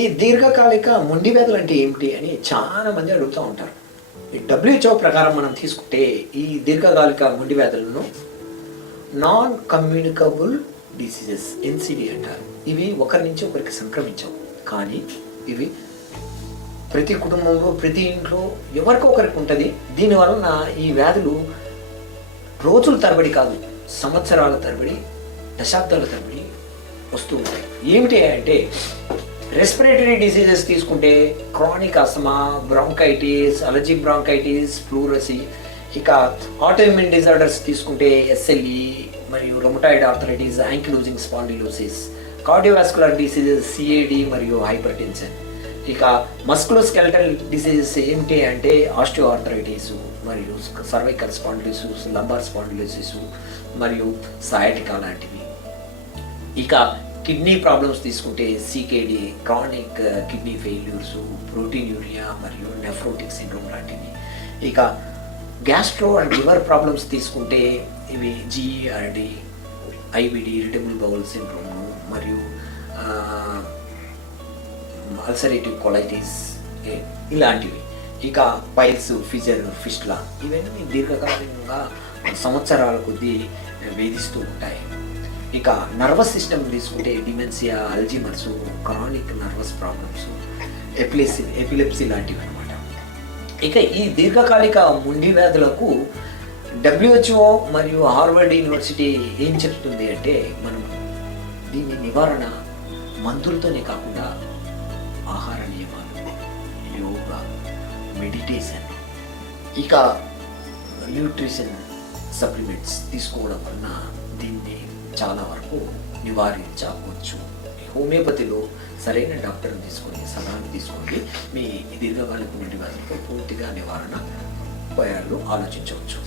ఈ దీర్ఘకాలిక మొండి వ్యాధులు అంటే ఏమిటి అని చాలా మంది అడుగుతూ ఉంటారు. ఈ WHO ప్రకారం మనం తీసుకుంటే ఈ దీర్ఘకాలిక మొండి వ్యాధులను నాన్ కమ్యూనికబుల్ డిసీజెస్ NCD అంటారు. ఇవి ఒకరి నుంచి ఒకరికి సంక్రమించవు, కానీ ఇవి ప్రతి కుటుంబంలో ప్రతి ఇంట్లో ఎవరికో ఒకరికి ఉంటుంది. దీనివలన ఈ వ్యాధులు రోజుల తరబడి కాదు, సంవత్సరాల తరబడి, దశాబ్దాల తరబడి వస్తూ ఉంటాయి. ఏమిటి అంటే రెస్పిరేటరీ డిసీజెస్ తీసుకుంటే chronic asthma, bronchitis, allergic bronchitis, pleurisy. ఇక ఆటోఇమ్యూన్ డిజార్డర్స్ తీసుకుంటే SLE మరియు rheumatoid arthritis, ankylosing spondylosis. Cardiovascular diseases CAD మరియు హైపర్ టెన్షన్. ఇక మస్కులోస్కెలటల్ డిసీజెస్ ఏమిటి అంటే ఆస్టియో ఆర్థరైటిస్ మరియు సర్వైకల్ స్పాండిలోసిస్, లంబార్ స్పాండిలోసిస్ మరియు సయాటికా లాంటివి. ఇక కిడ్నీ ప్రాబ్లమ్స్ తీసుకుంటే CKD, chronic kidney failures, proteinuria మరియు నెఫ్రోటిక్ సిండ్రోమ్ లాంటివి. ఇక గ్యాస్ట్రో అండ్ లివర్ ప్రాబ్లమ్స్ తీసుకుంటే ఇవి GERD, IBD, irritable bowel syndrome మరియు అల్సరేటివ్ కొలైటిస్ ఇలాంటివి. ఇక పైల్స్, ఫిజర్, ఫిస్టులా ఇవన్నీ దీర్ఘకాలికంగా సంవత్సరాల కొద్దీ వేధిస్తూ ఉంటాయి. ఇక నర్వస్ సిస్టమ్ తీసుకుంటే dementia, Alzheimer's, chronic nervous problems, epilepsy లాంటివి అనమాట. ఇక ఈ దీర్ఘకాలిక మొండి వ్యాధులకు WHO మరియు హార్వర్డ్ యూనివర్సిటీ ఏం చెప్తుంది అంటే మనం దీని నివారణ మందులతోనే కాకుండా ఆహార నియమాలు, యోగా, మెడిటేషన్, ఇక న్యూట్రిషన్ సప్లిమెంట్స్ తీసుకోవడం వలన దీన్ని చాలా వరకు నివారించవచ్చు. హోమియోపతిలో సరైన డాక్టర్ని తీసుకొని సలహాలు తీసుకోండి. మీ దీర్ఘకాలిక మొండి వ్యాధులపై పూర్తిగా నివారణ ఉపాయాలు ఆలోచించవచ్చు.